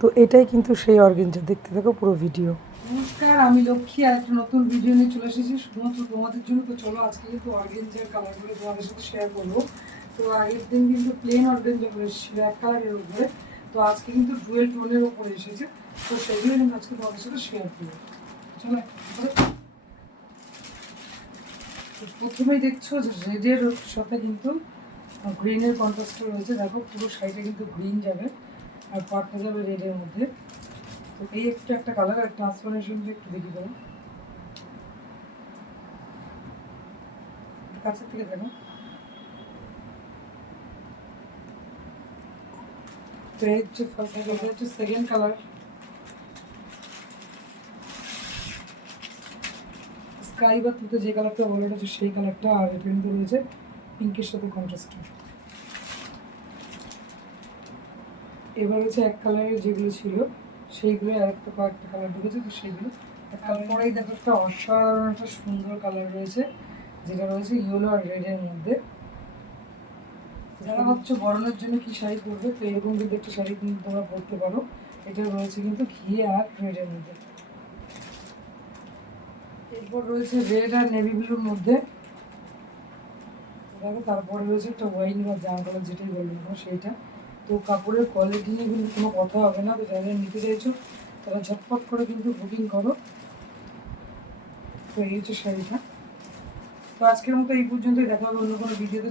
তো এটাই কিন্তু সেই অর্গেঞ্জা, দেখতে থাকো পুরো ভিডিও। নমস্কার, আমি লক্ষ্মী আর একটা নতুন ভিডিও নিয়ে চলে এসেছি শুধুমাত্র তোমাদের জন্য। তো চলো আজকে কিন্তু অর্গেঞ্জার কালারগুলো তোমাদের সাথে শেয়ার করবো। তো আগের দিন কিন্তু প্লেন অর্গেঞ্জা এসেছিল এক কালারের উপরে, তো আজকে কিন্তু ডুয়েল টোনের উপরে এসেছে। তো সেগুলো কিন্তু আজকে তোমাদের সাথে শেয়ার করবো। চলো প্রথমেই দেখছো যে রেডের সাথে কিন্তু গ্রিনের কন্ট্রাস্টটা রয়েছে। দেখো পুরো শাড়িটা কিন্তু গ্রিন যাবে আর পাটটা যাবে রেডের মধ্যে। তো এই একটা কালার আর ট্রান্সফরমেশনটা একটু দেখি দেবো কাছের থেকে, দেখো। তো এই হচ্ছে ফার্স্ট, এটা হচ্ছে সেকেন্ড কালার, স্কাই বা তুতে যে কালারটা বলে এটা হচ্ছে সেই কালারটা। আর এটা কিন্তু রয়েছে পিঙ্কের সাথে কন্ট্রাস্ট। এবার হচ্ছে এক কালারের যেগুলো ছিল সেইগুলো আরেকটা কয়েকটা কালার ঢুকেছে, তো সেইগুলো তারপরেই দেখো একটা অসাধারণ একটা সুন্দর কালার রয়েছে, যেটা রয়েছে ইয়েলো আর রেডের মধ্যে। যারা ভাবছো গরমের জন্য কি শাড়ি পরবে, তো এরকম কিন্তু একটা শাড়ি কিন্তু তোমরা পরতে পারো। এটা রয়েছে কিন্তু ঘি আর রেডের মধ্যে। এরপর রয়েছে রেড আর নেভি ব্লুর মধ্যে, দেখো। তারপরে রয়েছে একটা ওয়াইন বা জাম কালার, যেটাই বললাম সেইটা। তো কাপড়ের কোয়ালিটি নিয়ে কিন্তু কোনো কথা হবে না। তো যারা নিতে চাইছো তারা ঝটপট করে কিন্তু বুকিং করো। তো এই হচ্ছে শাড়িটা। তো আজকের মতো এই পর্যন্তই, দেখা হবে অন্য কোনো ভিডিওতে।